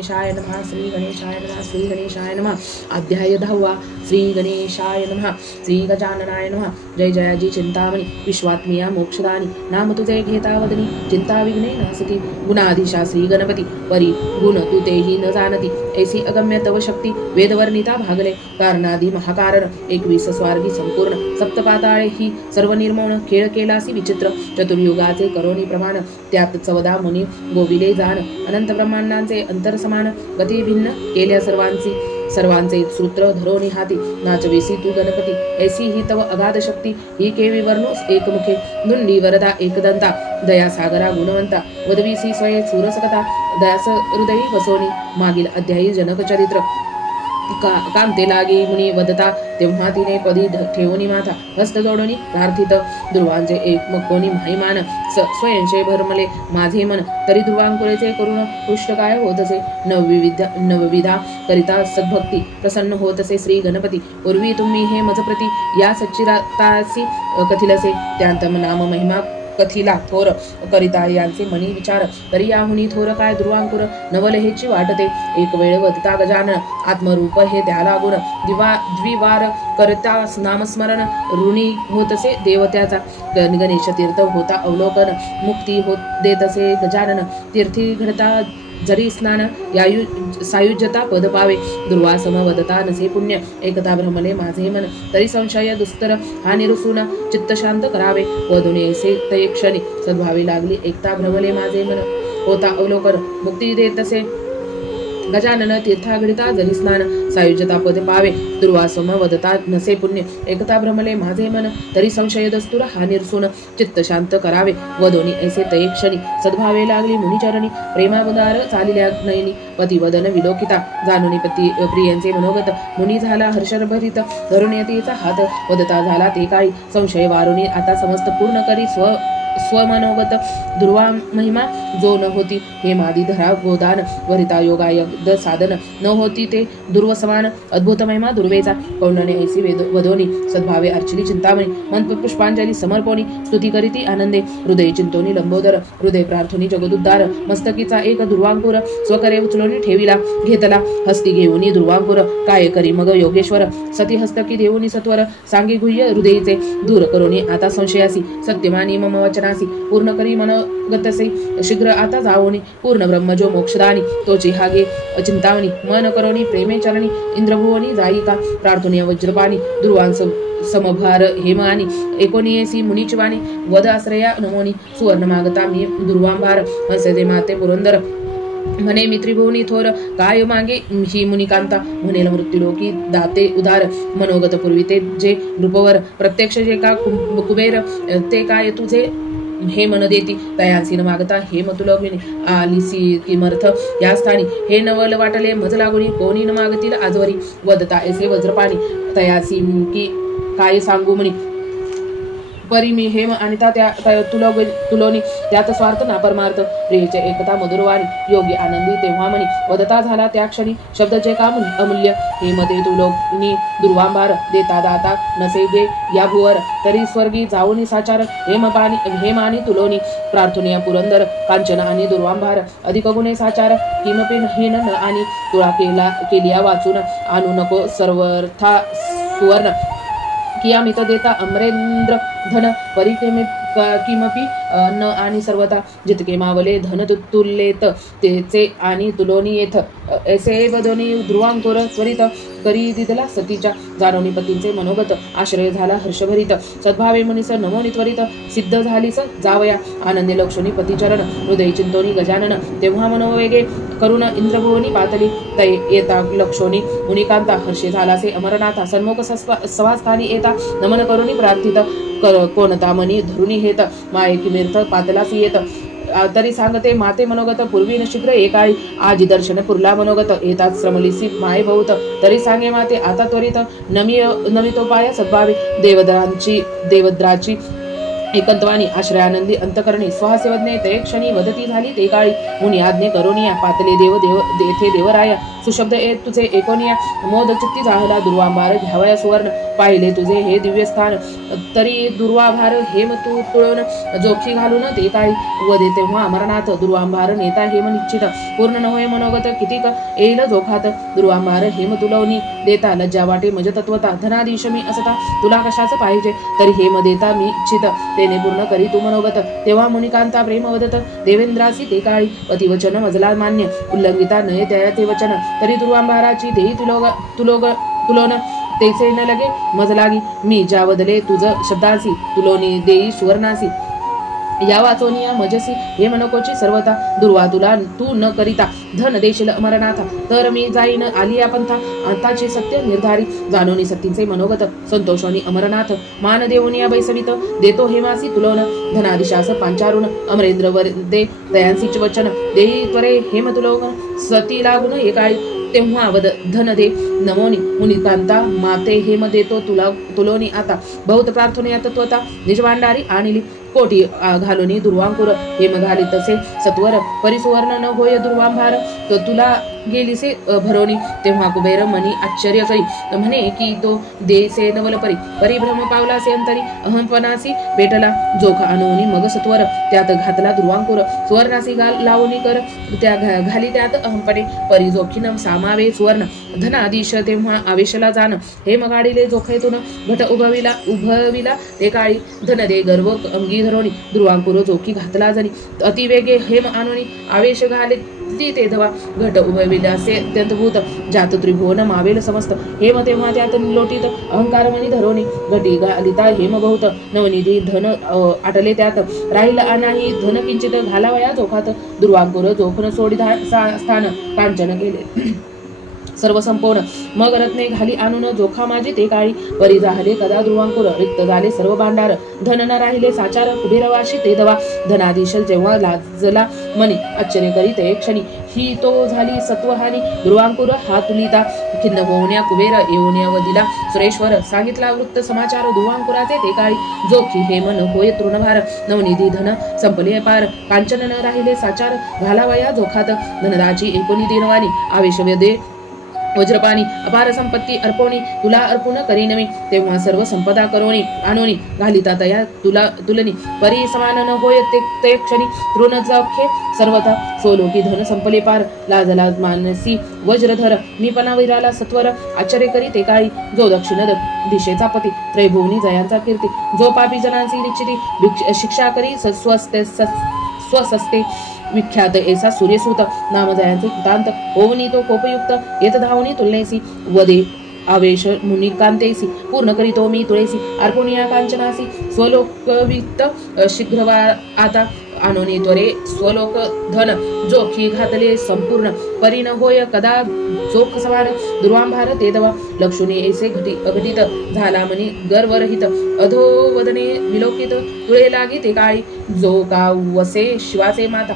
गणेशाय नमः श्री गणेशाय नमः श्री गणेशाय नमः। अध्याय 10 श्री गणेशाय नमः श्री गजाननाय नमः। जय जयाजी चिंतामणी विश्वात्मिया मोक्षदानी नाम तुझे घेता वदनी चिंता विघ्ने नासती। गुणाधीशा श्री गणपती परी गुण तू तेही न जाणती ऐसी अगम्य तव शक्ती वेदवर्णिता भागले कारणादी महाकारण 21 स्वर्गी संपूर्ण सप्तपाताळे ही सर्व निर्मौन खेळ केलासी विचित्र चतुर्युगाचे करोनी प्रमाण त्यात 14 मुनी गोविले जाण अनंत ब्रह्मांडांचे अंतर समान गती भिन्न केल्या सर्वांचे सूत्र धरोनी हाती नाचवेसी तू गणपती ऐसी ही तव अगाध शक्ती ही केवी वर्णोस एकमुखे दुंडी वरदा एकदंता दया सागरा गुणवंता वदवीसी स्वये सूरसकथा दयास हृदयी वसोनी मागील अध्यायी जनक चरित्र कांते लागी मुनी वदता तेव्हा तिने पदी ठेवणी माथा हस्त जोडणी प्रार्थित ध्रुवांचे एक मकोनी महिमान स्वयंशे भरमले माझे मन तरी ध्रुवांकुरेचे करुण पुष्ट काय होतसे नवविधा करिता सद्भक्ती प्रसन्न होतसे श्री गणपती पूर्वी तुम्ही हे मजप्रती या सच्चिरातासी कथिलसे त्यांतम नाम महिमा कथिला थोर करिता यांचे मनी विचार तरी याहुनी थोर काय ध्रुवांकुर नवलहेची वाटते एक वेळ वदता गजानन आत्मरूप हे त्याला गुण द्विवार करता नामस्मरण ऋणी होतसे देवत्याचा गणेश तीर्थ होता अवलोकन मुक्ती होत देतसे गजानन तीर्थी घडता जरी स्नान सायुज्यता पद पावे ध्रुवासम वदता नसे पुण्य एकता भ्रमले माझे मन तरी संशय दुस्तर हा निरुसून चित्त शांत करावे वधुने ऐसे तय क्षणी सद्भावी लागली एकता भ्रमले माझे मन होता अवलोकन मुक्ती देतसे गजानन तीर्था घडिता जरी स्नान सायुज्यता पद पावे ध्रुवासम वदता नसे पुण्य एकता भ्रमले माझे मन तरी संशय दस्तुर हा निरसून चित्त शांत करावे वदोनी ऐसे तय क्षणी सद्भावे लागली मुनिचरणी प्रेमावदार चालिल्या नयनी पतिवदन विलोकिता जाणुनी पती प्रियांचे मनोगत मुनी झाला हर्षभरित धरून यतीचा हात वदता झाला ते काळी संशय वारुनी आता समस्त पूर्ण करी स्वमनोगत ध्रुवा महिमा जो न होती हे मादी धरा गोदान वरिता योगाय साधन न होती ते दुर्व समान अद्भुत महिमा दुर्वेचा कौंडने ऐसी वधोनी सद्भावे अर्चिली चिंतामणी मन पुष्पांजली समर्पोनी स्तुती करीती आनंदे हृदय चिंतोनी लंबोदर हृदय प्रार्थनी जगदुद्धार मस्तकीचा एक ध्रुवांकुर स्वकरे उचलोनी ठेविला घेतला हस्ती घेऊनी ध्रुवांकुर काय करी मग योगेश्वर सती हस्तकी देऊनी सत्वर सांगे गुह्य हृदयीचे दूर करोनी आता संशयासी सत्यमानी मम वचनासी पूर्ण करी मनोगतसे शीघ्र आता जावोनी पूर्ण ब्रह्म जो मोक्षदानी तोची हागे चिंतावनी मन करोनी प्रेमे चरणी इंद्रभुवनी जायिका प्रार्थनीय वज्रपाणी ध्रुवांस समभार हेमानी एकोणीसी मुनिचवाणी वद आश्रया नमोनी सुवर्ण मागता मी ध्रुवांभार हंसते माते पुरंदर म्हणे मी त्रिभुवनी थोर काय मागे ही मुनिकांता म्हणेल मृत्यूलोकी दाते उदार मनोगत पूर्वी जे नृपवर प्रत्यक्ष जे का कुबेर ते काय तुझे हे मन देती तयांसी न मागता हे मतुलगिनी आलिसी किमर्थ या स्थानी हे नवल वाटले मज लागुनी कोणी न मागतील आजवरी वदता ऐसे वज्रपाणी तयासी की काय सांगू म्हणी परी मी हेम आणि त्या तुलोनी त्यात स्वार्थ ना परमार्थ प्रियेचे एकता मधुरवाणी योगी आनंदी तेव्हा म्हणी वदता झाला त्या क्षणी शब्द जे का अमूल्य हेमते तुलोनी दुर्वांबार देता दाता नसे गे या भुवर तरी स्वर्गी जाऊनी साचार हेमानी तुलोनी प्रार्थनीय पुरंदर कांचन आणि दुर्वांभार अधिक गुणे साचार किमपि हीन न आणि तुळा केलिया वाचून आणू नको सर्वथा सुवर्ण कियामित देता अमरेंद्र धन परी किमपि न आणि सर्वता जितके मावले धन तुल्येत तेचे आणि तुलोनी येथ ऐसे बदोनी ध्रुवांकुर त्वरित करी दिदला सतीच्या जाणवणी पतींचे मनोगत आश्रय झाला हर्षभरित सद्भावे मुनीस नमोनी त्वरित सिद्ध झालीस जावया आनंदे लक्षणी पतिचरण हृदय चिंतोनी गजानन तेव्हा मनोवेगे करुण इंद्रभुवनी पातली तय येता लक्षोनी मुनिकांता हर्षे झालासे अमरनाथा सन्मुख सभास्थानी येता नमन करुणी प्रार्थित कोणता मनी धरुणी हेत माये किमीर्थ पातलासी येत तरी सांगते माते मनोगत पूर्वी न शीघ्र एकाळी आजी दर्शन पुरला मनोगत येतात श्रमलिसी माये बहुत तरी सांगे माते आता त्वरित नमितोपाय सद्भावे देवद्राची एकंतवाणी आश्रयानंदी अंतकरणी स्वहास्यवज्ञे ते क्षणी वदती झाली ते काळी मुनी आज्ञे करुनिया पातले देथे देवराया सुशब्द तुझे एकोनिया मोद चित्ती जाहला दुर्वांबार घ्यावया सुवर्ण पाहिले तुझे हे दिव्य स्थान, तरी दुर्वाभार हेम तू तुळून जोखी घालून ते काळी वदे तेव्हा अमरनाथ. दुर्वांभार नेता हेम निश्चित, पूर्ण न होय मनोगत कितीक येईल जोखात. दुर्वांभार हेम तुलवणी देता, लज्जा वाटे मज तत्वता. धनाधीश मी असता तुला कशाच पाहिजे, तरी हेम देता मी इच्छित. तेने पूर्ण करी तू मनोगत, तेव्हा मुनिकांता प्रेम वदत. देवेंद्रासी ते काळी अतिवचन मजला मान्य, उल्लंघिता नये त्या ते वचन. तरी दुर्वांभाराची देई तुलोन तेचे न लगे मज लागी. मी ज्या बदले तुझ शब्दासी, तुलोनी देई सुवर्णासी. या वाचोनिया मजसी हे मनकोची सर्वता. दुर्वा तुला तू न करिता धन देशील अमरनाथा, तर मी जाईन आलिया पंथा. अंताचे सत्य निर्धारी, जाणोनी सत्तीचे मनोगत. संतोषोनी अमरनाथ मान देवनिया बैसवित. देतो हेमासी तुलोन, धनादिशास पांचारुण. अमरेंद्र वर दे दयांसीच वचन, देई त्वरे हेम तुलोन. सती लागून एकाळी तेव्हा वद धन दे नमोनी. मुनिकांता माते हेम देतो तुलोनी आता. बहुत प्रार्थने तत्वता निजवांडारी आणली. कोटी घालुनी दुर्वांकुर हेम घाली तसे सत्वर. परिसुवर्ण न होय दुर्वांभार, तुला गेलीसे भरोनी. तेव्हा कुबेर मनी आश्चर्य करी, म्हणे की तो देसे नवल परी. परिभ्रम पावलासे अंतरी, अहंपणासी भेटला जोख आणूनी मग सत्वर. त्यात घातला दुर्वांकुर सुवर्णासी लावणी कर. त्या घाली त्यात अहंपणे, परी जोखीन सामावे सुवर्ण. धनाधीश तेव्हा आवेशला जाण, हेम गाडीले जोखेतून. घट उभविला ते काळी, धन दे गर्व अंगी धरोणी. दुर्वांकुर जोखी घातला जणी, अतिवेगे हेम आणूनी. आवेश घाले ते धवा, घट उभविलासे अत्यंत भूत. जात त्रिभुवन मावेल समस्त, हेम तेव्हा त्यात लोटीत. अहंकार मनी धरोणी, घटी घालिता हेम बहुत. नवनिधी धन आटले त्यात, राहिल नाही धन किंचित. घालावया जोखात, दुर्वांकुर जोखन सोडी स्थान. कांचन केले सर्व संपूर्ण, मग रत्ने घाली आणून जोखा माझी ते काळी. परी झाले कदा दुर्वांकुर, रिक्त झाले सर्व भांडार. धन न राहिले साचार, कुबेरवाशी ते दवा. धनाधीश जेव्हा लाजला मनी, आश्चर्य करी ते क्षणी. ही तो झाली सत्वहानी, दुर्वांकुर हा तुलिता. खिन्न होऊन्या कुबेर येऊन्या वदिला सुरेश्वर. सांगितला वृत्त समाचार दुर्वांकुराचे ते काळी. जोखी हेम न होय तृणभार, नवनिधी धन संपले पार. कांचन न राहिले साचार, घालावया जोखात. धनदाची एकोणी दिनवाणी, आवेश वेदे वज्रपाणी. अपार संपत्ती अर्पोणी, तुला अर्पण करी नवी. तेव्हा सर्व संपदा करोनी आणोनी, घालिता तया तुलनी. परी समान न होय ते क्षणी, तृण जाखे सर्वथा. सोलोकी धन संपले पार, लाजला मानसी वज्रधर. मी पणा विराला सत्वर, आश्चर्य करी ते काळी. जो दक्षिण दिशेचा पती, त्रैभुवनी जयांचा कीर्ती. जो पापी जनांची निश्चिती, शिक्षा करी स्वसस्ते. विख्यात ऐसा सूर्यसूत, नाम जयांचे कृतांत. ओवनी तो कोपयुक्त, येत धावनी तुलनेसी. वदे आवेश मुनिकांतेसी, पूर्ण करीतो मी तुळेसी. अर्पुनिया कांचनासी, स्वलोकवित्त शीघ्र आता. आणोनी त्वरे स्वलोक धन, जोखी घातले संपूर्ण. परी न होय कदा जोख सवार, दुर्वांभार ते दवा. लक्षुनी ऐसे अघटित, झाला मनी गर्वरहित. अधोवदने विलोकित, तुळे लागी ते काळी. जो का वसे शिवाचे माता,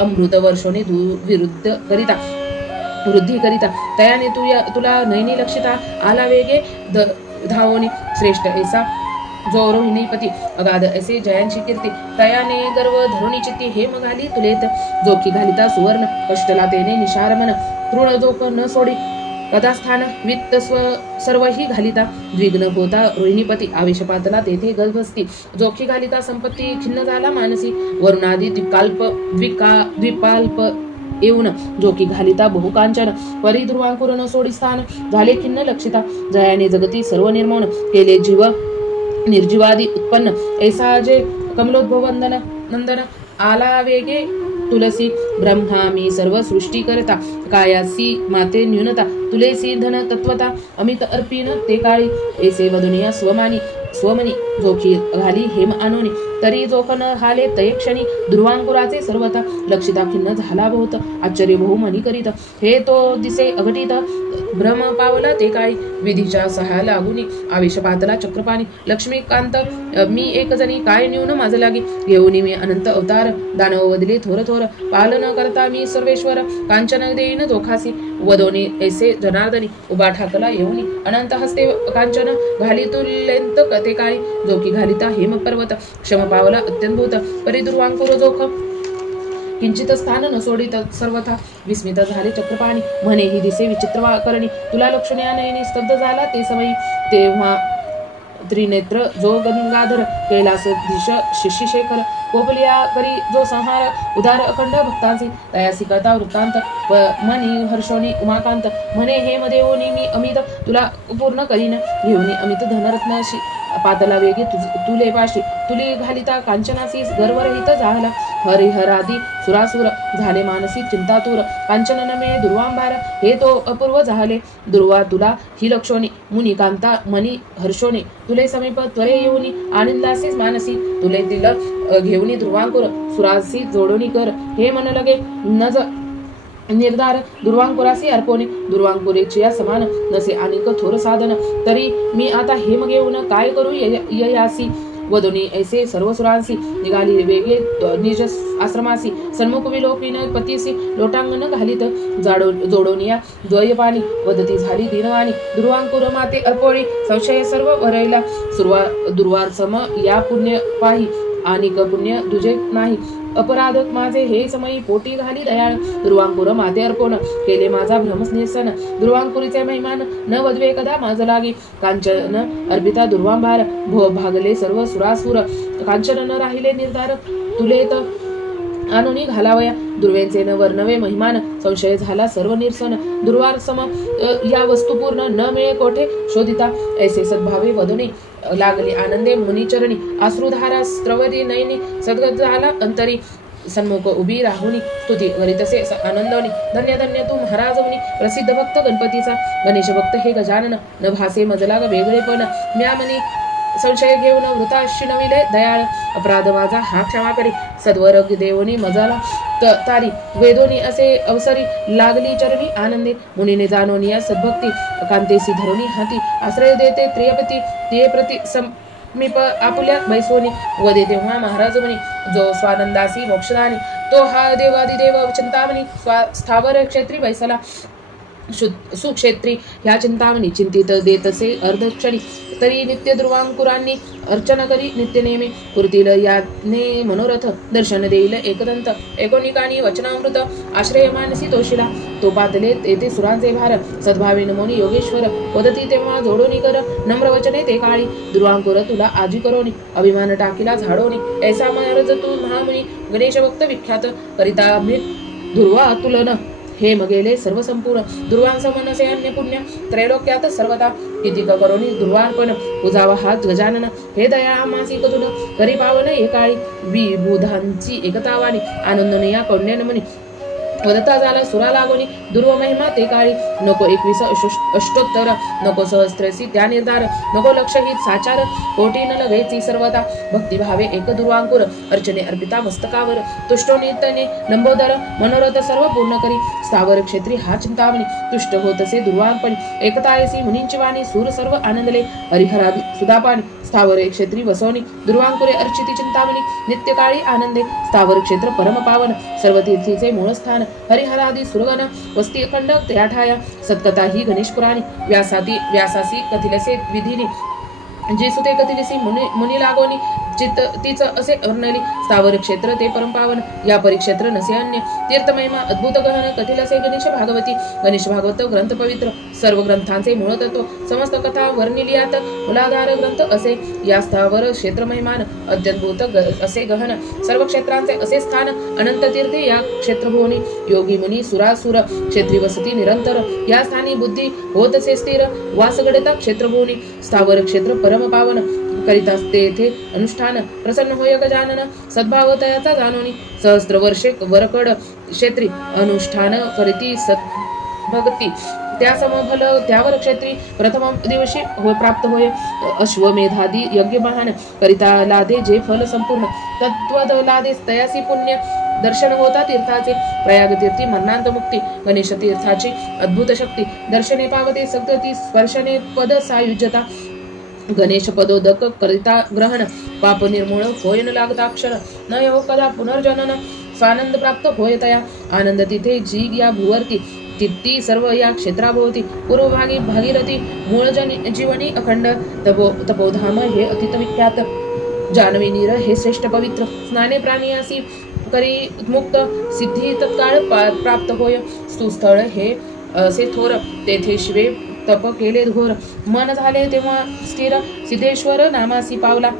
अमृत वर्षोनी विरुद्ध करिता. वृद्धी करिता तयाने तुला नयनी लक्षिता. आला वेगे धावोनी, श्रेष्ठ ऐसा जो रोहिणीपती. अगाध असे जयांची कीर्ती, तयाने गर्व धरुणी चित्ती. हेम घाली तुलेत, जोखी घालिता सुवर्ण. कष्टला तेने निशार मन, तृण जोख न सोडी. कथास्थान वित्त सर्वही घालिता, द्विग्न होता रोहिणीपती. आवेशपातला तेथे गजबसती, जोखी घालिता संपत्ती. खिन्न झाला मानसी, वरुणादी द्विपाल्प येऊन. जोखी घालिता बहुकांचन, परी दुर्वांकुर न सोडी स्थान. झाले खिन्न लक्षिता, जयाने जगती सर्व निर्मौन. केले जीव निर्जीवादी उत्पन्न, ऐसा जे कमलोद्भव नंदन. आला वेगे तुलसी, ब्रह्मा मी सर्व सृष्टी करता. कायासी माते न्यूनता, तुलेसी धन तत्वता. अमित अर्पिन ते काळी, ऐसे वदुनिया स्वमनी. जोखी घाली हेम आणोनी, तरी जोख न हाले तय क्षणी. दुर्वांकुराचे सर्वता, लक्षिता खिन्न झाला बहुत. आश्चर्य बहुमनी करीत, हे तो दिसे अघटित. भ्रम पावला ते काळी, विधीच्या सहा लागुनी. आवेशपातला चक्रपाणी, लक्ष्मीकांत मी एक जणी. काय न्यून माझ लागी, घेऊनी मी अनंत अवतार. दानव वदिले थोर थोर, पालन करता मी सर्वेश्वर. कांचन देईन जोखासी, वदोनी ऐसे जनार्दनी. उभा ठाकला येऊनी, अनंत हस्ते कांचन. घाली तुल्यंत ते काळी, जोखी घालिता हेम पर्वत. क्षम पावला अत्यंभूत, परी दुर्वांकुर जोख किंचित स्थान न सोडित सर्वथा. विस्मित झाले चक्रपाणी, म्हणे ही दिसे विचित्र करणी. तुला लक्षण्या नयनी स्तब्ध झाला ते समयी. तेव्हा त्रिनेत्र जो गंगाधर, कैलासधीश शिशिशेखर, कोपलिया करी जो संहार, उदार अखंड भक्तांचे, तयासी करता वृत्तांत, मनी हर्षोनी उमाकांत, म्हणे हे मदेवोनी मी अमित तुला पूर्ण करीन, घेऊन अमित धनरत्नाशी पातला वेगे तुले पाशी, तुली घालिता कांचनासी गर्वरहित झाला, हरिहरादी सुरासुर झाले मानसी चिंतातूर, कांचन नमे दुर्वांभार हे तो अपूर्व झाले, दुर्वा तुला ही लक्षोनी मुनिकांता मनी हर्षोनी, तुले समीप त्वरे येऊनी आनंदासीच मानसी, तुले तिल घेऊनी ध्रुवांकुर सुरासी जोडोनी कर, हे मन लगे नज निर्धार दुर्वांकुरासी अर्पोने, दुर्वांकुरेची या समान नसे अनेक थोर साधन, तरी मी आता हेम घेऊन काय करू ययासी, वदोनी ऐसे सर्व सुरांसी निघाली वेगे निज आश्रमासी, सन्मुख विलोपिन पतीसी लोटांगण घालित, जोडोनिया द्वयपाणी वदती झाली दिनवाणी, दुर्वांकुर माते अर्पोळी संशय सर्व वरैला, दुर्वासम या पुण्य पाही अनिक पुण्य तुझे नाही, अपराध माझे हे समयी पोटी घाली दयाळ, दुर्वांकुर माते अर्पण केले माझा भ्रमस्नेसन, दुर्वांकुरीचे महिमान न वदवे कदा माझ लागी, कांचन अर्पिता दुर्वांभार भागले सर्व सुरासुर, कांचन न राहिले निर्धार, तुलेत आणूनी घालावया, दुर्वेंचे न वर्णवे महिमान, संशय झाला सर्व निरसन, दुर्वार सम या वस्तुपूर्ण न मिळे कोठे शोधिता, ऐसे सद्भावे वदुनी लागली आनंदे मुनिचरणी, अश्रुधारा स्त्रवरी नयनी सद्गत झाला अंतरी, सन्मुख उभी राहुनी स्तुती वरितसे आनंदवनी, धन्य धन्य तू महाराज मुनी, प्रसिद्ध भक्त गणपतीचा, गणेश भक्त हे गजानन, न भासे मजला वेगळेपण, म्यामनी संशय घेऊन वृताशी नविले दयाळ, अपराध माझा हा क्षमा करी, सद्वर देवनी मजाला तारी, वेदोनी असे अवसरी लागली चरणी आनंदे, मुनीने जाणोनी या सद्भक्ती, कांतेसी धरुणी हाती, आश्रय देते त्रियपती, ते प्रति समीप आपुल्या बैसोनी, वदे तेव्हा महाराज मुनी, जो स्वानंदासी मोक्षदानी, तो हा देवादिदेव चिंतामणी, स्थावर क्षेत्री बैसला, सुक्षेत्री ह्या चिंतामणी, चिंतित देतसे अर्धक्षणी, तरी नित्य ध्रुवांकुरांनी अर्चना करी नित्य नेमे, कुर्तील याने मनोरथ, दर्शन देईल एकदंत, एकोनिकानी वचनामृत, आश्रय मानसी तोशिला, तो पातले तेथे सुरांचे भार, सद्भावे नमोनी योगेश्वर, वदती तेव्हा जोडोनी कर, नम्र वचने ते काळी, ध्रुवांकुर तुला आजी करोनी, अभिमान टाकीला झाडोनी, ऐसा मारज तू महामुनी, गणेश भक्त विख्यात, करिता ध्रुवा तुलन, हे मगेले सर्व संपूर्ण, दुर्वांस मनसे अन्य पुण्य, त्रैलोक्यात सर्वता, किती करोनी दुर्वार्पण, उजावा हात गजानन, हे दया मासी कतुन, करी पावन एकाळी, विबुधांची एकतावानी, आनंदने या कौण्य नमनी, वदता झाला सुरा लागोनी, दुर्व महिमा ते काळी, नको 21 अष्टोत्तर, नको सहस्त्रसी त्या निर्धार, नको लक्षहित साचार, कोटी न लगेची सर्वता, भक्तिभावे एक दुर्वांकुर, अर्चने अर्पिता मस्तकावर, तुष्टो नितने लंबोदर, मनोरथ सर्व पूर्ण करी, स्थावर क्षेत्री हा चिंतामणी, तुष्ट होतसे दुर्वांपणी, एकतायसी मुनींची वाणी, सूर सर्व आनंदले, हरिहरादी सुदापाणी, स्थावर क्षेत्री वसवणी, दुर्वांकुरे अर्चिती चिंतामणी, नित्यकाळी आनंदे, स्थावर क्षेत्र परम पावन, सर्व तीर्थीचे मूळस्थान, हरिहरादी सुरगण, वस्ती अखंड त्याठाया, सत्कथा ही गणेश पुराणी, व्यासासी कथिलसे विधिनी, जेसुते कथिलसी मुनी लागोनी, चित्त तीच असे वर्णली, स्थावर क्षेत्र ते परमपावन, या परिक्षेत्र नसे अन्य, तीर्थमहिमा अद्भुत गहन, कथिलसे गणेश भागवत ग्रंथ पवित्र, सर्व ग्रंथांचे मूळ तत्व, समस्त कथा वर्णिलियात मूलाधार ग्रंथ असे, या स्थावर क्षेत्र महिमान अत्यद्भुत असे गहन, सर्व क्षेत्रांचे असे स्थान, अनंत तीर्थे या क्षेत्रभूनी, योगी मुनी सुरासुर क्षेत्री वसती निरंतर, या स्थानी बुद्धी होत असे स्थिर, वास घडता क्षेत्रभूनी, स्थावर क्षेत्र परम पावन, करिता तेथे अनुष्ठान, प्रसन्न होय गजानन, सद्भाव तयाचा जाणोनी, सहस्त्र वर्षे वरकड क्षेत्री अनुष्ठान करीती सद्भक्ती, त्या समफल त्यावर क्षेत्री प्रथम दिवशी प्राप्त होय, अश्वमेधादी यज्ञ महान, करिता लादे जे फल संपूर्ण, तत्वद लादे तयासी पुण्य, दर्शन होता तीर्थाचे, प्रयाग तीर्थी मरणांत मुक्ती, गणेश तीर्थाची अद्भुत शक्ती, दर्शने पावते सद्गती, स्पर्शने पद सायुज्यता, गणेश पदोदक करिता ग्रहण, पाप निर्मूळ होय न लागता क्षण, न येऊ कदा पुनर्जनन, स्वानंद प्राप्त होय तया, आनंद तिथे जी या भुवर्ती, तित्ती सर्व या क्षेत्राभोवती, पूर्वभागी भागीरथी, मूळ जीवनी अखंड, तपोधाम हे अतित विख्यात, जानवी नीर हे श्रेष्ठ पवित्र, स्नाने प्राणियासी करी मुक्त, सिद्धी तत्काळ प्राप्त होय, सुस्थळ हे असे थोर, तेथे शिवे तप केले घोर, मन झाले तेव्हा स्थिर, सिद्धेश्वर नामासी पावला.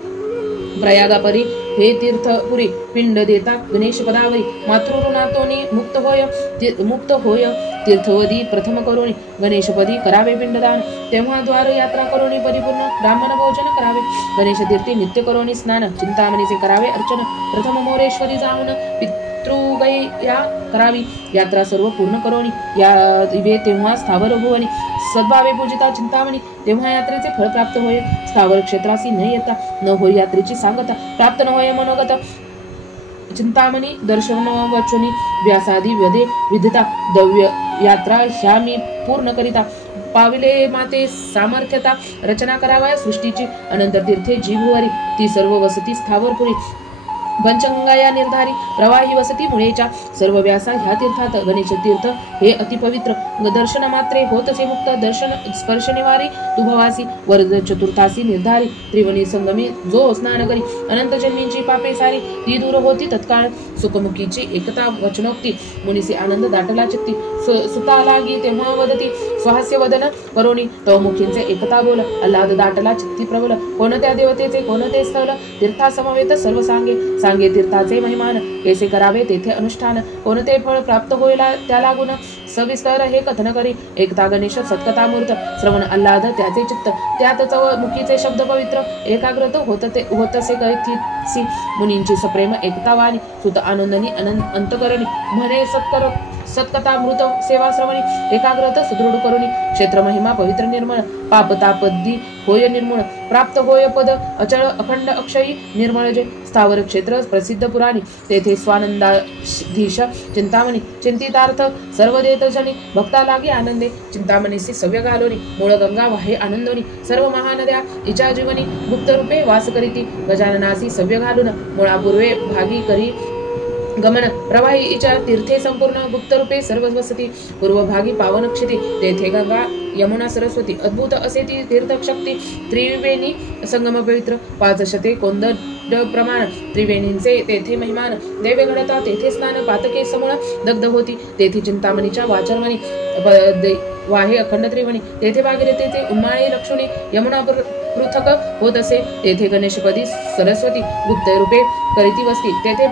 प्रयागापरी हे तीर्थपुरी, पिंड देता गणेश पदावरी, मातृऋणातोनी मुक्त होय तीर्थवदी प्रथम करोनी, गणेशपदी करावे पिंडदान, तेव्हा द्वार यात्रा करोनी परिपूर्ण, ब्राह्मण भोजन करावे, गणेश तीर्थी नित्य करोनी स्नान, चिंतामणीचे करावे अर्चन, प्रथम मोरेश्वरी जाऊन पितृगया करावी, यात्रा सर्व पूर्ण करोनी, या दिवे तेव्हा स्थावर भुवनी, सद्भावे पूजिता चिंतामणी, तेव्हा यात्रेचे फळ प्राप्त होय, स्थावर क्षेत्रासी न येता, न होय यात्रेची सांगता, प्राप्त न होय मनोगत, चिंतामणी दर्शन वचनी, व्यासादी व्यधे विधिता, दव्य यात्रा ह्या मी पूर्ण करिता, पाविले माते सामर्थ्यता, रचना करावा सृष्टीची, अनंतर तीर्थे जीभुवरी, ती सर्व वसती स्थावरपुरी, पंचगंगा या निर्धारी, प्रवाही वसती मुळेच्या, सर्व व्यासा ह्या तीर्थात, गणेश तीर्थ हे अतिपवित्र, दर्शन मात्रे होतसे मुक्त, दर्शन स्पर्श निवारी तुभवासी, वरद चतुर्थासी निर्धारी, त्रिवणी संगमी जो स्नान करी, अनंत जन्मींची पापे सारी ती दूर होती तत्काळ, सुखमुखीची एकता वचनोक्ती, मुनीसी आनंद दाटला चित्ती, सुता लागी तेव्हा वदती, स्वहास्य वदन करोनी, तव मुखींचे एकता बोल, आल्हाद दाटला चित्ती प्रबल, कोणत्या देवतेचे कोणते स्थल, तीर्था समवेत सर्व सांगे तीर्थाचे महिमान, कैसे करावे तेथे अनुष्ठान, कोणते फळ प्राप्त होईला त्या लागून, सविस्तर हे कथन करी, एकता गणेश सत्कथा मूर्त, श्रवण आल्हाद त्याचे चित्त, त्यात चव मुखीचे शब्द पवित्र, एकाग्रत होतसे कथितसी, मुनींची सप्रेम एकता वाणी, सुत आनंदनी अंतकरणी, म्हणे सत्कथा मृत सेवा श्रवणी, एकाग्रत सुदृढ करुणी, क्षेत्र महिमा पवित्र निर्मळ, पाप तापदी होय निर्मूळ, प्राप्त होय पद अचळ अखंड अक्षयी निर्मळ जे, स्थावर क्षेत्र प्रसिद्ध पुराणी, तेथे स्वानंदाधीश चिंतामणी, चिंतितार्थ सर्व देत जनी, भक्ता लागे आनंदे, चिंतामणीसी सव्य घालोनी, मूळ गंगा वाहे आनंदोनी, सर्व महानद्या इचा जीवनी, गुप्त रूपे वास करीती, गजाननासी सव्य घालून, मुळापूर्वे भागी करी गमन, प्रवाही इच्या तीर्थे संपूर्ण, गुप्त रूपे सर्व वसती, पूर्वभागी पावन क्षिती, तेथे गंगा यमुना सरस्वती, अद्भुत असे ती तीर्थशक्ती, त्रिवेणी संगम पवित्र, 500 कोंदड प्रमाण, त्रिवेणींचे तेथे महिमान, देवे घडता तेथे स्नान, पातके समूळ दग्ध होती, तेथे चिंतामणीच्या वाचरमणी, वाहे अखंड त्रिवणी, तेथे भागीरथीचे उन्माळे लक्षणे, यमुना पृथक होत असे, तेथे गणेशपदी सरस्वती, गुप्त रूपे करीती वस्ती, तेथे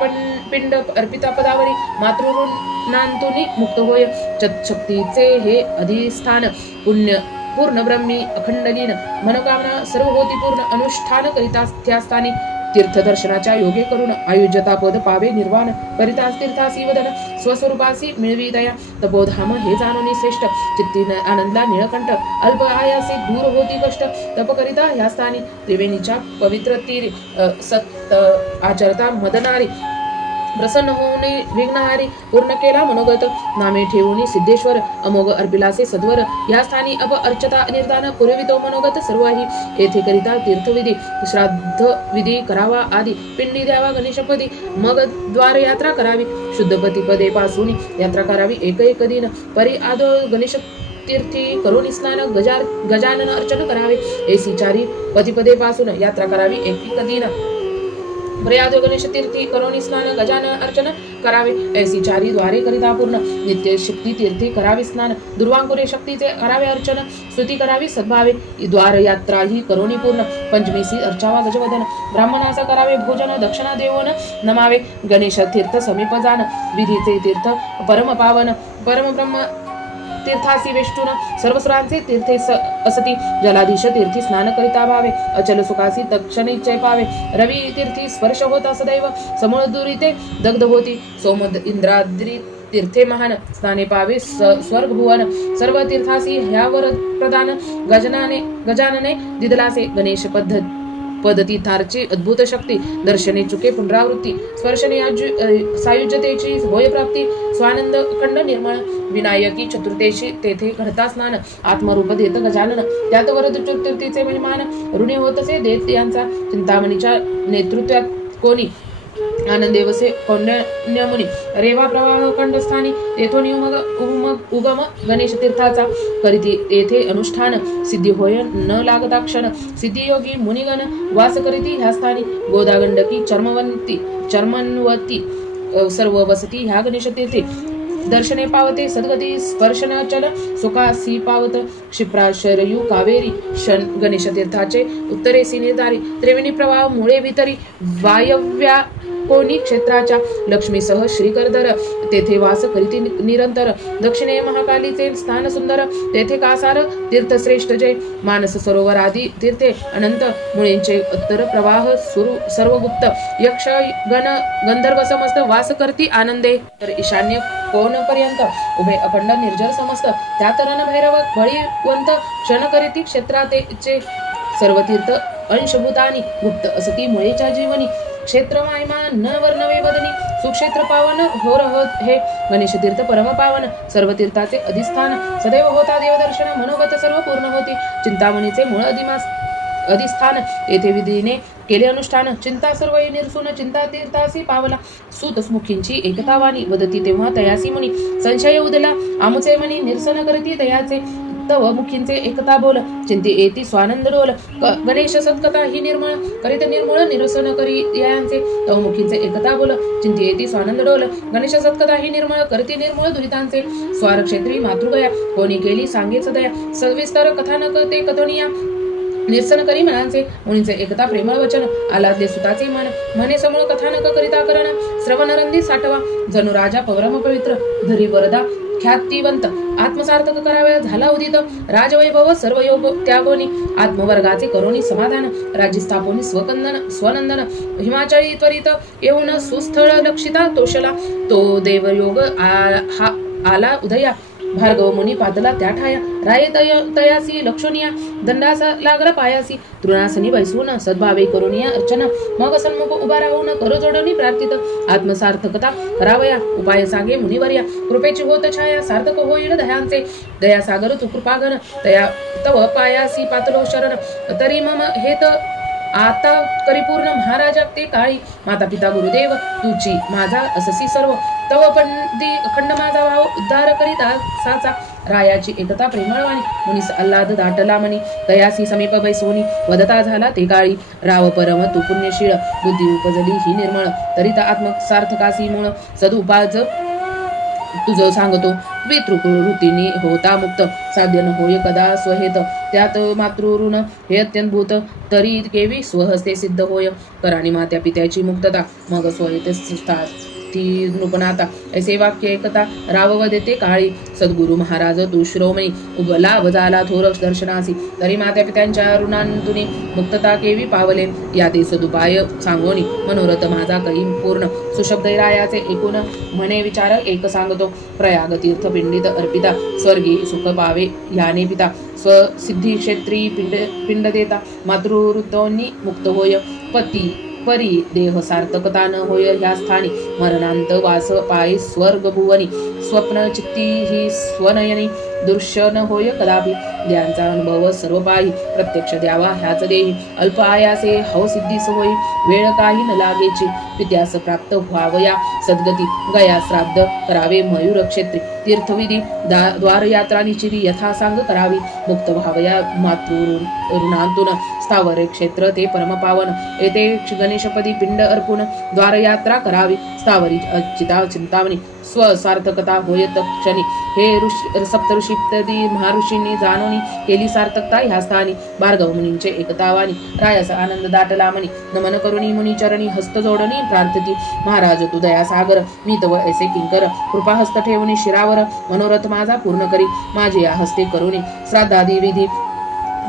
पिंड अर्पिता पदावरी, मातृऋणांतूनी मुक्त होय, शक्तीचे हे अधिष्ठान, पुण्य पूर्ण ब्रह्मी अखंडलीन, मनोकामना सर्व होती पूर्ण, अनुष्ठान करिता त्या स्थानी, तीर्थदर्शनाच्या योगे करून आयुज्यता पद पावे निर्वाण, करितास तीर्थासी वदन, स्वस्वरूपासी मिळवी दया, तपोधाम हे जाणोनी श्रेष्ठ, चित्ती आनंदला निळकंठ, अल्प आयासे दूर होती कष्ट, तप करिता ह्या स्थानी, त्रिवेणीच्या पवित्र तीरी, सत आचरता मदनारी, प्रसन्न होऊन विघ्नहारी, पूर्ण केला मनोगत, नामे ठेवून सिद्धेश्वर, अमोघ अर्पिलासे सद्वर, या स्थानी अप अर्चता निर्धान, पुरवितो मनोगत सर्वही, येथे करिता तीर्थविधी, श्राद्ध विधी करावा आदी, पिंडी द्यावा गणेशपदी, मग द्वार यात्रा करावी, शुद्धपती पदे पासून यात्रा करावी एक दिन, परी आदो गणेश तीर्थी करोनी स्नान, गजानन अर्चन करावे, ऐसी चारी पतिपदे पासून यात्रा करावी एक दिन, प्रयाद गणेश तीर्थी करोनी स्नान, गजानन अर्चन करावे, ऐसी चारी द्वारे करिता पूर्ण, नित्य शक्ती तीर्थी करावे स्नान, दुर्वांकुरे शक्तीचे करावे अर्चन, स्तुती करावी सद्भावे, द्वार यात्रा ही करोनी पूर्ण, पंचमीसी अर्चावा गजवदन, ब्राह्मणाचा करावे भोजन, दक्षिणा देवोन नमावे, गणेश तीर्थ समीप जान, विधीचे तीर्थ परम पावन, परम ब्रह्म तीर्थासी वेष्टून, सर्वस्रांचे तीर्थे असती, जलाधीश तीर्थी स्नान करिता भावे, अचल सुखासी तक्षणिचय पावे, रवी तीर्थी स्पर्श होता सदैव, समूळ दुरिते दग्ध होती, सोम इंद्राद्री तीर्थे महान, स्नाने पावे स्वर्ग भुवन, सर्व तीर्थासी ह्यावर प्रदान, गजानने दिदलासे, गणेश पदतीर्थार्ची अद्भुत शक्ती, दर्शने चुके पुनरावृत्ती, स्पर्शने सायुज्यतेची होय प्राप्ती, स्वानंद अखंड निर्मळ, विनायकी चतुर्थेशी तेथे घडता स्नान, आत्मरूप देत गजानन, त्यात वरद चतुर्थीचे महिमान, ऋणी होतसे देत यांचा, चिंतामणीच्या नेतृत्वात कोणी, आनंदेवसे कौंडण्यमुनी, रेवा प्रवाह खंडस्थानी, तेथून उगम गणेश तीर्थाचा, करीती येथे अनुष्ठान, सिद्धी होय न लागता क्षण, सिद्धियोगी मुनिगण वास करीती ह्या स्थानी, गोदागंडकी चर्मन्वती सर्व वसती ह्या गणेश तीर्थे, दर्शने पावते सद्गती स्पर्शन चल सुखासी पावत क्षिप्रा शरयू कावेरी गणेश तीर्थाचे उत्तरेसी निर्धारी त्रिवेणी प्रवाह मुळे भितरी वायव्या कोणी क्षेत्राच्या लक्ष्मीसह श्रीकरधर तेथे वास करीती निरंतर दक्षिणे महाकालीचे स्थान सुंदर तेथे कासार तीर्थश्रेष्ठ जय मानस सरोवर आदी तीर्थे अनंत मुळींचे उत्तर प्रवाह सर्व गुप्त यक्ष गण गंधर्व समस्त वास करती आनंदे तर ईशान्य कोण पर्यंत उभे अखंड निर्जर समस्त त्या तरण भैरव बळीवंत क्षण करीती क्षेत्राचे सर्व तीर्थ अंशभूतानी गुप्त असती मुळेच्या जीवनी क्षेत्र महिमा न वर्णवे वदनी सुक्षेत्र पावन हो रहत हे गणेश तीर्थ परम पावन सर्व तीर्थाचे अधिष्ठान सदैव होता देवदर्शन मनोगत सर्व पूर्ण होती चिंतामणीचे मूळ अधिष्ठान येथे विधीने केले अनुष्ठान चिंता सर्व निरसून चिंता तीर्थासी पावला सुतसमुखींची एकतावानी वदती तेव्हा तयासी मुनी संशय उदला आमुचे मनी निरसन करती दयाचे तव मुखींचे एकता बोल चिंती येती स्वानंद डोल गणेश सत्कथा ही निर्मळ करीत निर्मळ निरसन करी यांचे तव मुखींचे एकता बोल चिंती येती स्वानंद डोल गणेश सत्कथा ही निर्मळ करती निर्मळ दुरितांचे स्वार क्षेत्री मातृगया कोणी केली सांगेच दया सविस्तर कथानक ते कथनिया निरसन करी मनांचे मुनींचे एकता प्रेमळ वचन आलादले सुताचे मन म्हणे समूळ कथानक करिता करण श्रवणरंदी साठवा जणू राजा पवरम पवित्र धरी वरदा ख्यातिवंत आत्मसार्थक कराव्या झाला उदित राजवैभव सर्व योग त्यागोनी आत्मवर्गाचे करोनी समाधान राज्य स्थापोनी स्वनंदन हिमाचळी त्वरित येऊन सुस्थळ लक्षिता तोषला तो देवयोग आला उदया भार्गव मुनी पातला त्या ठाया राये तयासी लक्षणीया दंडासा लागला पायासी तृणासनी बैसून सद्भावे करुणिया अर्चना मग सन्मुख उभा राहून करो जोडणी प्रार्थित आत्मसार्थकता करावया उपाय सांगे मुनिवर्या कृपेची होत छाया सार्थक होईल दयांचे दयासागर तू कृपागन तया तव पायासी पातलो शरण तरी मम हेत आता परिपूर्ण महाराजा ते काळी माता पिता गुरुदेव तुझी माझा अससी सर्व तव पंडी अखंड माझा भाव उद्धार करीता साचा रायाची एकता प्रेमळवाणी मुनीस अल्लाद दाटला मनी तयासी समीप बैसोनी वदता झाला ते काळी राव परम तू पुण्यशीळ बुद्धी उपजली ही निर्मळ तरिता आत्मसार्थकासी मूळ सदुपाज तुझं सांगतो वितृकृतीने होता मुक्त साध्य न होय कदा स्वहेत त्यात मातृऋण हे अत्यंतभूत तरी केवी स्वहस्ते सिद्ध होय कराणी मात्या पित्याची मुक्तता मग स्वहेत ती नृपणाता ऐसे वाक्य एकता रावव देते काळी सद्गुरु महाराज तू श्रोमणी उगला वजाला थोर दर्शनासी तरी मात्या पित्यांच्या ऋणांतुनी मुक्तता केवी पावले या ते सदुपाय सांगोनी मनोरथ माझा कै पूर्ण सुशब्द रायाचे एकूण म्हणे विचार एक सांगतो प्रयाग तीर्थ पिंडित अर्पिता स्वर्गी सुख पावे याने पिता स्वसिद्धी क्षेत्री पिंड देता मातृऋतोनी मुक्त होय पती परी देह सार्थकता न होय ह्या स्थानी मरणांत वास पाय स्वर्ग भुवनी स्वप्न चित्ती ही स्वनयनी दृश्य न होय कदापि द्यांचा अनुभव सर्व पायी प्रत्यक्ष द्यावा ह्याच देही अल्प आयासे हव सिद्धीस होई वेळ काही न लागेची पित्यास प्राप्त व्हावया सद्गती गया श्राद्ध करावे मयूर क्षेत्री तीर्थविधी द्वारयात्रा निचिरी यथा सांग करावी मुक्त व्हावया मातृऋणांतून स्थावर क्षेत्र ते परमपावन येथे गणेशपदी पिंड अर्पून द्वारयात्रा करावी स्थावरी चिता चिंतामणी स्वसार्थकता होयत क्षणी हे सप्तऋषीपदी महाऋषींनी जाणोनी केली सार्थकता ह्या स्थानी भार्गव मुनींचे एकतावानी रायास आनंद दाटला मनी नमन करुणी मुनी चरणी हस्त जोडणी प्रार्थती महाराज तू दया सागर मी तव ऐसे किंकर कृपा हस्त ठेवणी शिरावर मनोरथ माझा पूर्ण करी माझे या हस्ते करुणी श्राद्धादी विधी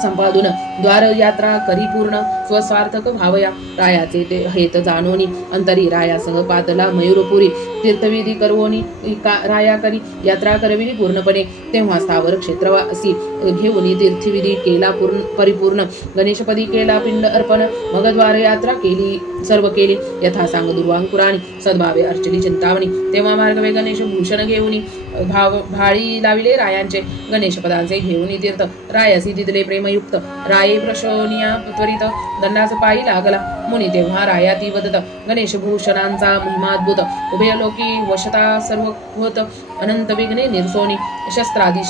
संपादून द्वार यात्रा करी पूर्ण स्वस्वार्थक भावया रायाचे ते हेत जाणोनी अंतरी रायासह पातला मयूरपुरी तीर्थविधी करवोनी राया करी यात्रा करविली पूर्णपणे तेव्हा स्थावर क्षेत्रवासी घेऊन तीर्थविधी केला परिपूर्ण गणेशपदी केला पिंड अर्पण मग द्वार यात्रा केली सर्व केली यथा सांग दुर्वांकुराणी सद्भावे अर्चली चिंतावणी तेव्हा मार्गवे गणेश भूषण घेऊनी भाळी लाविले रायांचे गणेश पदांचे घेऊन तीर्थ रायासी दिदले प्रेमयुक्त राये प्रशोनिया त्वरित दंडास पायी लागला मुनी तेव्हा रायाती वदत गणेश भूषणांचा महिमाद्भुत उभय लोकी वशता सर्व होत अनंत विघ्ने निर्सोनी शस्त्रादी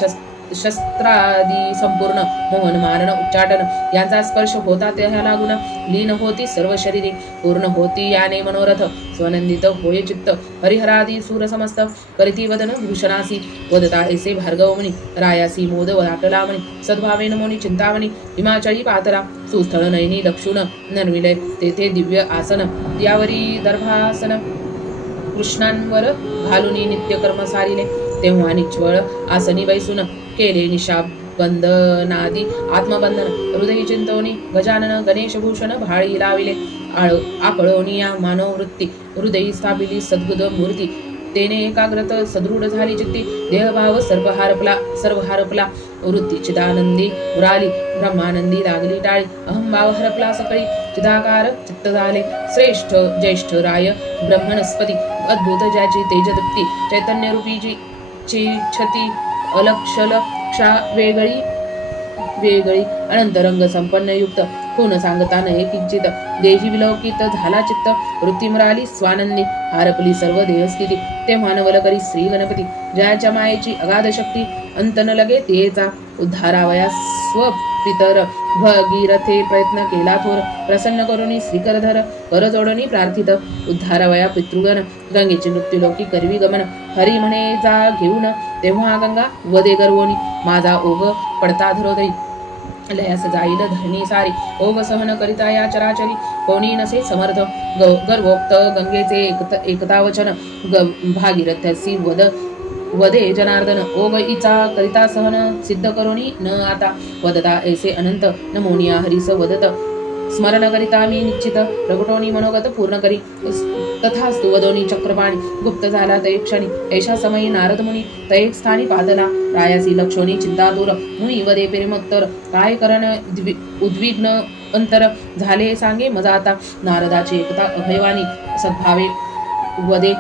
शस्त्रादी संपूर्ण मोहन मारण उच्चाटन यांचा स्पर्श होता त्या लागून लीन होती सर्व शरीरे पूर्ण होती याने मनोरथ स्वनंदित होय चित्त हरिहरादी सूर समस्त करिती वदन भूषणासी वदता ऐसे भार्गवमणी रायासी मोद वाटलामणी सद्भावेन मोनी चिंतामणी हिमाचळी पातला सुस्थळ नयनी दक्षुण नर्मिले तेथे दिव्य आसन यावरी दर्भासन कृष्णांवर घालुनी नित्यकर्म सारिले तेव्हा निच्वळ आसनी बैसून केले निशाबंधनादी आत्मबंधन हृदय चिंतोनी गजानन गणेशभूषण भाळी लाविले आकळोनिया मानववृत्ती हृदयी स्थापिली सद्गुद मूर्ती तेने एकाग्रत सदृढ झाली चित्ती देहभाव सर्व हरपला वृत्ती चिदानंदी उराली ब्रह्मानंदी लागली टाळी अहंभाव हरपला सकळी चिदाकार चित्त झाले श्रेष्ठ ज्येष्ठ राय ब्रह्मणस्पती अद्भुत ज्याची तेजदीप्ती चैतन्य रूपीची छती अलक्षल क्षा वेगळी अनंतरंग संपन्न युक्त कोण सांगता नये किंचित देही विलौकित झाला चित्त वृत्ती मुराली स्वानंदी हारपली सर्व देहस्थिती ते मानवल करी श्री गणपती जयाच्या मायेची अगाध शक्ती अंत न लगे तेचा उद्धारावया स्वपितर भगीरथे प्रयत्न केला थोर प्रसन्न करुणी श्रीकरधर कर जोडणी प्रार्थित उद्धारावया पितृगण गंगेची मृत्यूलोकी करवी गमन हरी म्हणे जा घेऊन तेव्हा गंगा वदे गर्वोनी माझा ओघ पडता धरोदरी लयास जाईल धरणी सारी ओघ सहन करिता या चराचरी कोणी नसे समर्थ गर्वोक्त गंगेचे एकता वचन भागीरथ्यासी वदे जनार्दन ओघ इचा करिता सहन सिद्ध करोनी न आता वदता ऐसे अनंत नमोनिया हरीस वदत स्मरण करिता मी निश्चित प्रगटोनी मनोगत पूर्ण करी तथास्तु वदोनी चक्रपाणी गुप्त झाला तय क्षणी ऐशा समयी नारद मुनी तय स्थानी पादला रायासी लक्षोनी चिंता दूर मुनी वदे पेरमत्तर काय करण उद्विग्न अंतर झाले सांगे मजा आता नारदाची एकता अभयवाणी सद्भावे वदे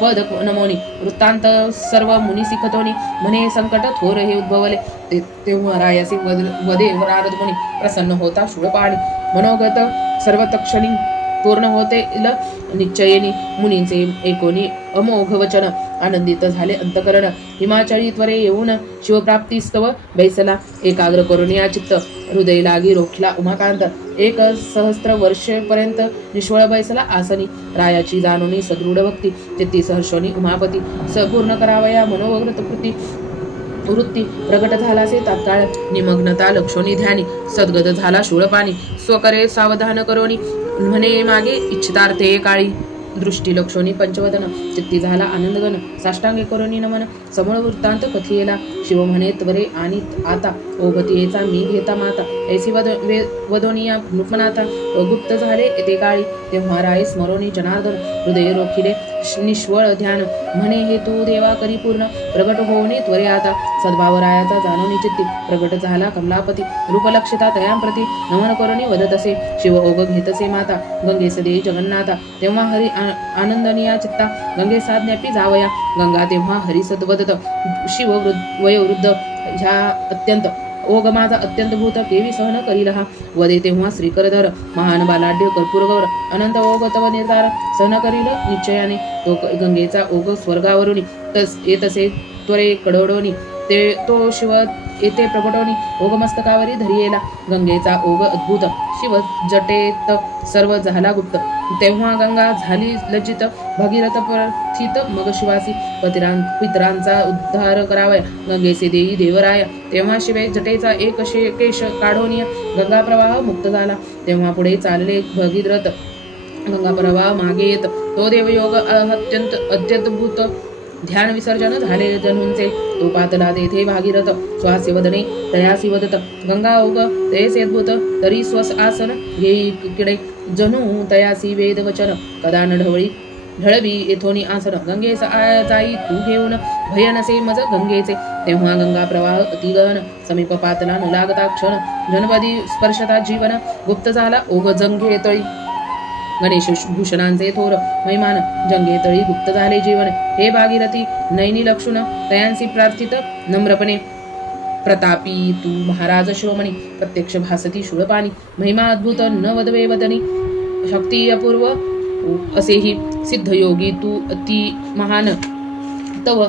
पद नमोनी वृत्तांत सर्व मुनी सिखतोनी म्हणे संकट थोर हे उद्भवले तेव्हा रायासी वदे नारद मुनी प्रसन्न होता शूळपाणी मनोगत सर्व तक्षणी पूर्ण होते निश्चयेनी मुनींचे एकोनी अमोघ वचन आनंदित झाले अंतकरण हिमाचळी त्वरे येऊन शिवप्राप्तीस्तव बैसला एकाग्र करून या चित्त हृदय लागी रोखला उमाकांत 1,000 वर्षेपर्यंत निष्वळ बैसला आसनी रायाची जाणोनी सदृढ भक्ती चित्ती सहर्षोनी उमापती संपूर्ण करावया मनोवृत्त वृत्ती प्रगट झालासे तात्काळ निमग्नता लक्षोनी ध्यानी सद्गत झाला शूळपाणी स्वकरे सावधान करोनी म्हणे मागे इच्छितार्थे काळी दृष्टी लक्षोनी पंचवदन चित्ती झाला आनंदगन साष्टांगे करोनी नमन समळ वृत्तांत कथियेला शिव म्हणे त्वरे आणि आता ओगतीयेचा मी घेता माता ऐसी वदोनिया नृपनाथा गुप्त झाले येते काळी तेव्हा राय स्मरोनी जनार्दन हृदय रोखिले निष्वळ ध्यान म्हणे हे तू देवा करी पूर्ण प्रगट होणे त्वरे आता सद्भाव रायाचा जाणोनी चित्ती प्रगट झाला कमलापती रूपलक्षिता तयांप्रती नमन करोनी वदत असे शिव ओग घेतसे माता गंगे सदे जगन्नाथा तेव्हा हरी आनंदनिया चित्ता गंगे साज्ञापी जावया गंगा तेव्हा हरिसद वदत शिव वयोवृद्ध ह्या अत्यंत ओघ माझा अत्यंत भूत केवी सहन करील हा वदे तेव्हा श्रीकरधर महान बालाढ्य कर्पूरगौर अनंत ओघ तव निर्धार सहन करील निश्चयाने तो गंगेचा ओघ स्वर्गावरुनी येतसे त्वरे कडोडोनी तो शिव येथे प्रकटोनी ओघ मस्तकावरी धरियेला गंगेचा ओघ अद्भुत शिव जटेत सर्व झाला गुप्त तेव्हा गंगा झाली लज्जित भगीरथ प्रथित मग शिवासी पितरांचा उद्धार करावया गंगेचे देई देवराया तेव्हा शिवे जटेचा एक केश काढोनिया गंगा प्रवाह मुक्त झाला तेव्हा पुढे चालले भगीरथ गंगा प्रवाह मागे येत तो देवयोग अत्यंत ध्यान विसर्जन झाले जणूंचे तो पातला तेथे भागीरथ श्वासे वदने तयासी वदत गंगा ओघ तयसे अद्भुत तरी स्वस आसन घेई किडे जणू तयासी वेद वचन कदा न ढळवी येथोनी आसन गंगे जाई तू घेऊन भयनसे मज गंगेचे तेव्हा गंगा प्रवाह अतिगहन समीप पातला न लागता क्षण जनपदी स्पर्शता जीवन गुप्त झाला ओघ जंगे तळी गणेश भूषणांचे थोर महिमान जंगेतळी गुप्त झाले जीवन हे भागीरथी नैनी लक्षुण तयांसी प्रार्थित नम्रपणे प्रतापी तू महाराज शिरोमणी प्रत्यक्ष भासती शूळपाणी महिमा अद्भुत न वदवे वदनी शक्ती अपूर्व असेही सिद्धयोगी तू अति महान तव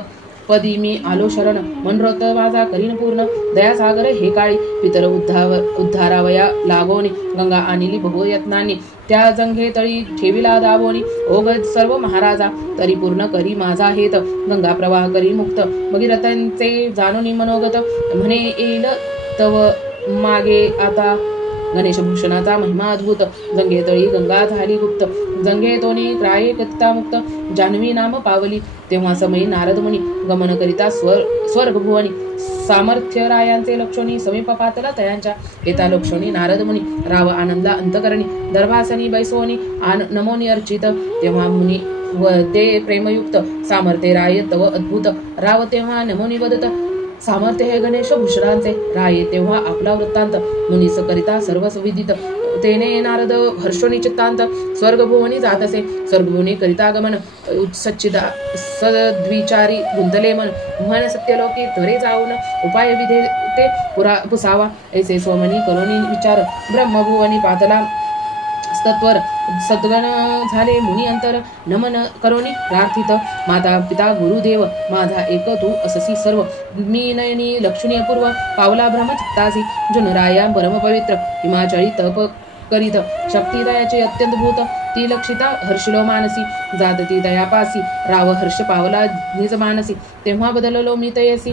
पदी मी आलो शरण, मनोरथ माझा करीन पूर्ण. दयासागर हे काळी पितर उद्धारावया लागोनी, गंगा आणली बहु यत्नांनी. त्या जंघे तळी ठेविला दाबोनी, ओघ सर्व महाराजा. तरी पूर्ण करी माझा हेत, गंगा प्रवाह करी मुक्त. भगीरथांचे जाणोनी मनोगत, म्हणे येईल तव मागे आता. गणेशभूषणाचा महिमा अद्भुत, जंगेतळी गंगा झाली गुप्त. जंगेतोनी त्राये कथिता मुक्त, जान्हवी नाम पावली. तेव्हा समयी नारद मुनी, गमन करिता स्वर्गभुवनी. सामर्थ्य रायांचे लक्षणी, समीप पातला तयांच्या. येता लक्षणी नारद मुनी, राव आनंदा अंतकरणी. दर्भासनी बैसोनी, नमोनी अर्चित. तेव्हा मुनी व ते प्रेमयुक्त, सामर्थ्य राय तव अद्भुत. राव तेव्हा नमोनी वदत, सामर्थ्य हे गणेश भूषणांचे. राये तेव्हा आपला वृत्तांत, मुनीस करिता सर्व विदित. तेने नारद हर्षोनी चित्तांत, स्वर्गभुवनी जातसे. स्वर्गभुवनी करिता गमन, सच्चिदा सद्विचारी गुंतले मन. म्हण सत्यलोकी त्वरे जाऊन, उपाय विधे ते पुसावा. ऐसे स्वमनी करोनी विचार, ब्रह्मभुवनी पातला तत्वर. सद्गण झाले मुनी अंतर, नमन करोनी प्रार्थित. माता पिता गुरुदेव माझा एक तू अससी सर्व. मी नयनी लक्ष्मी अपूर्व, पावला भ्रम चित्तासी. जुनराया परम पवित्र, हिमाचळी तप करीत. शक्ती दयाचे अत्यंत भूत, ती लक्षिता हर्षिलो मानसी. जातती दयापासी, राव हर्ष पावला निज मानसी. तेव्हा बदललो मी तयसी,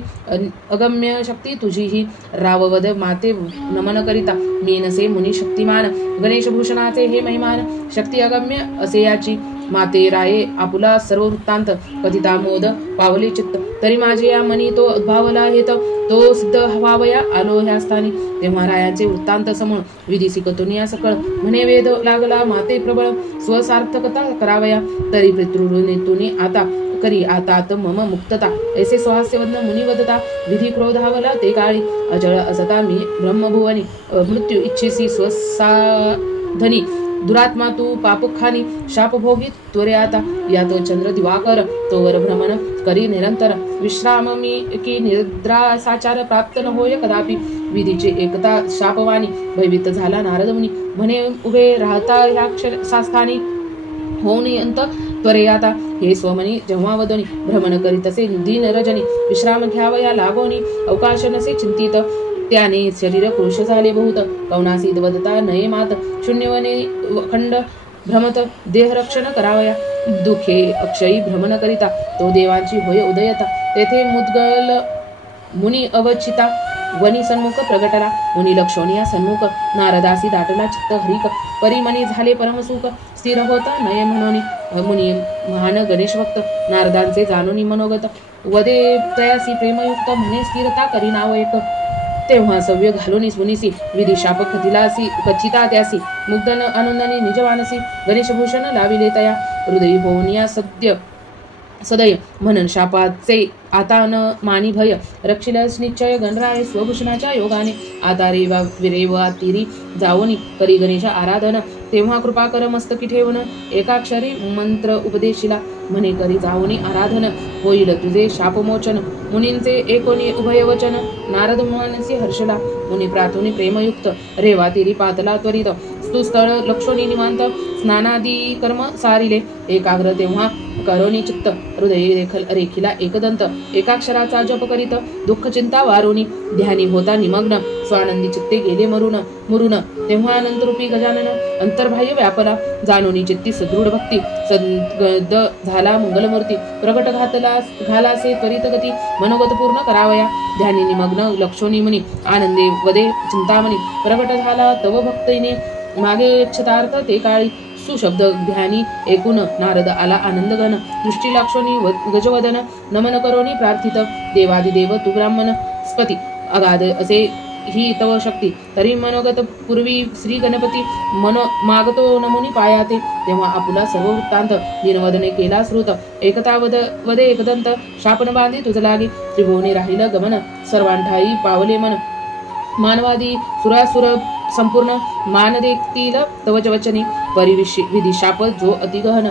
अगम्य शक्ती तुझीही. राववद माते नमन करिता, मी नसे मुनी शक्तिमान. गणेशभूषणाचे हे महिमान, शक्ती अगम्य असे याची. माते राये आपुला सर्व वृत्तांत, कथिता मोद पावले चित्त. तरी माझे या मनी तो उद्भावला हेत, तो सिद्ध व्हावया आलो ह्या स्थानी. तेव्हा रायाचे वृत्तांत समूळ, विधी सिकतुनिया सकळ. म्हणे वेद लागला माते प्रबळ, स्वसार्थकता करावया. तरी पितृनेतुनी आता करी आतात मम मुक्तता. ऐसे स्वहास्यवदन मुनी वदता, विधी क्रोधावला ते काळी. अजळ असता मी ब्रह्मभुवनी, मृत्यू इच्छेसी स्वसाधनी. दुरात्मा तू पापखानी, शापभोगी त्वरे आता. या तो चंद्र दिवाकर, तोवर भ्रमण करी निरंतर. विश्राम मी की निद्रा साचार प्राप्त न होय कदापि. विधीची एकता शापवानी, भयभीत झाला नारद मुनी. म्हणे उभे राहता ह्या शास्थानी, होऊन अंत त्वरे आता. हे स्वमनी जेव्हा वदनी, भ्रमण करीतसे दीन रजनी. विश्राम घ्यावया लागोनी, अवकाश नसे चिंतित. त्याने शरीर कृश झाले बहुत, कौनासी वदता नये मात. शून्यवने खंड भ्रमत, देहरक्षण करावया. दुखे अक्षयी भ्रमण करिता, तो देवांची होय उदयता. तेथे मुद्गल मुनी अवचिता, वनी सन्मुख प्रगटला. मुनी लक्षणीया सन्मुख, नारदासी दाटला चित्त हरिक. परिमणी झाले परमसुख, स्थिर होता नये म्हणून. मुनी महान गणेश भक्त, नारदांचे जाणूनी मनोगत. वदे तयासी प्रेमयुक्त, म्हणे स्थिरता करी नाव एक. तेव्हा सव्य घालूनी मुनीसी, विधी शाप खतिलासी कचिता त्यासी. मुग्धन आनंदाने निजवानसी, गणेशभूषण लाविले तया. हृदयी होऊनिया सदय, म्हणून शापाचे आता न मानी भय. रक्षिलस निश्चय गणराय, स्वभूषणाच्या योगाने. आता रेवा तिरी जावनी, करी गणेश आराधन. तेव्हा कृपा कर मस्तकी ठेवून, एकाक्षरी मंत्र उपदेशिला. म्हणे करी जावनी आराधन, होईल तुझे शापमोचन. मुनींचे एकोनी उभय वचन, नारद मनसी हर्षला. मुनी प्रार्थुनी प्रेमयुक्त, रेवा तिरी पातला त्वरित. स्तुस्थळ लक्षणी निवांत, स्नानादी कर्म सारिले. एकाग्र तेव्हा करोनी चित्त, हृदय रेखिला एकदंत. एकाक्षराचा जप करीत, दुःख चिंता वारुनी. ध्यानी होता निमग्न, स्वानंदी चित्ते गेले मुरुन. तेव्हा अनंतरूपी गजानन, अंतर्बाह्य व्यापला. जाणूनी चित्ती सदृढ भक्ती, सद्गद झाला मंगलमूर्ती. प्रगट घालासे त्वरित गती, मनोगत पूर्ण करावया. ध्यानी निमग्न लक्षोनी मुनी, आनंदे वदे चिंतामणी. प्रगट झाला तव भक्तीने, मागे इच्छतार्थ ते काळी. सुशब्द ध्यानी ऐकून, नारद आला आनंदघन. दृष्टी लाक्षोनी गजवदन, नमन करोनी प्रार्थित. देवादिदेव तू ब्राह्मण स्पती, अगाध असे ही तव शक्ती. तरी मनोगत पूर्वी श्री गणपती, मन मागतो नमुनी पायाते. तेव्हा आपुला सर्व वृत्तांत, दिनवदने केला श्रुत. एकता वदे एकदंत, शापन बांधी तुझ लागे. त्रिभुवनी राहिलं गमन, सर्वांठाई पावले मन. मानवादी सुरासुर संपूर्ण, मान देखतील तवच वचनी. विधी शाप जो अतिगहन,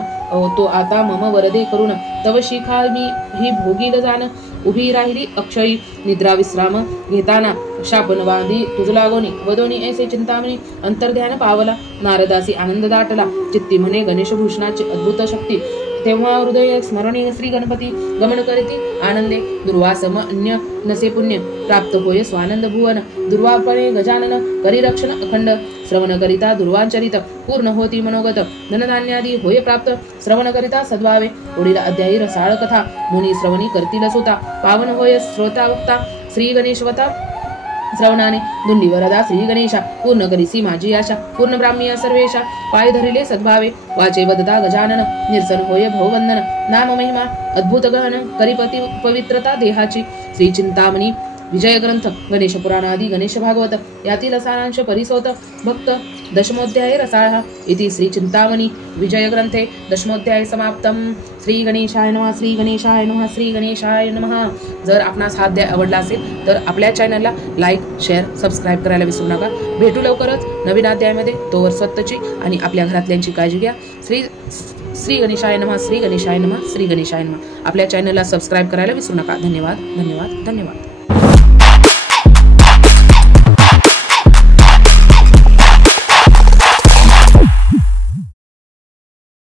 तो आता मम वरदे करुण. तव शिखा मी ही भोगील जाण, उभी राहिली अक्षयी. निद्रा विश्राम घेताना, शापन बांधी तुझ लागोनी. वदोनी ऐसे चिंतामणी, अंतर्ध्यान पावला. नारदासी आनंद दाटला, चित्ती म्हणे गणेशभूषणाची अद्भुत शक्ती. तेव्हा हृदय स्मरणे श्री गणपती गमन करीती आनंदे दुर्वासम अन्य नसे पुण्य प्राप्त होय स्वानंद भुवन दुर्वापणे गजानन करी रक्षण अखंड श्रवण करिता दुर्वांचरित पूर्ण होती मनोगत धनधान्यादी होय प्राप्त श्रवण करिता सद्भावे पुढील अध्यायी रसाळ कथा मुनी श्रवणी करतील सुता पावन होय श्रोता वक्ता श्री गणेशवता श्रवणाने दुंडी वरदा श्री गणेशा पूर्ण करीसी माझी आशा पूर्ण ब्राह्मिया सर्वेशा पाय धरिले सद्भावे वाचे बदता गजानन निर्सन होय भववंदन नाम महिमा अद्भुत गहन करीपती पवित्रता देहाची श्री चिंतामणी विजय ग्रंथ गणेश पुराणादी गणेश भागवत यातील सारांश परिसोत भक्त दशमोध्याय रसाळ इति श्री चिंतामणी विजय ग्रंथे दशमोध्याय समाप्तम. श्री गणेशाय नमः. श्री गणेशाय नमः. श्री गणेशाय नमः. जर आपणास हा अध्याय आवडला असेल तर आपल्या चॅनलला लाईक शेअर सबस्क्राईब करायला विसरू नका. भेटू लवकरच नवीन अध्यायामध्ये. तोवर स्वतःची आणि आपल्या घरातल्यांची काळजी घ्या. श्री गणेशाय नमः. श्री गणेशाय नमः. श्री गणेशाय नमः. आपल्या चॅनलला सबस्क्राईब करायला विसरू नका. धन्यवाद धन्यवाद धन्यवाद.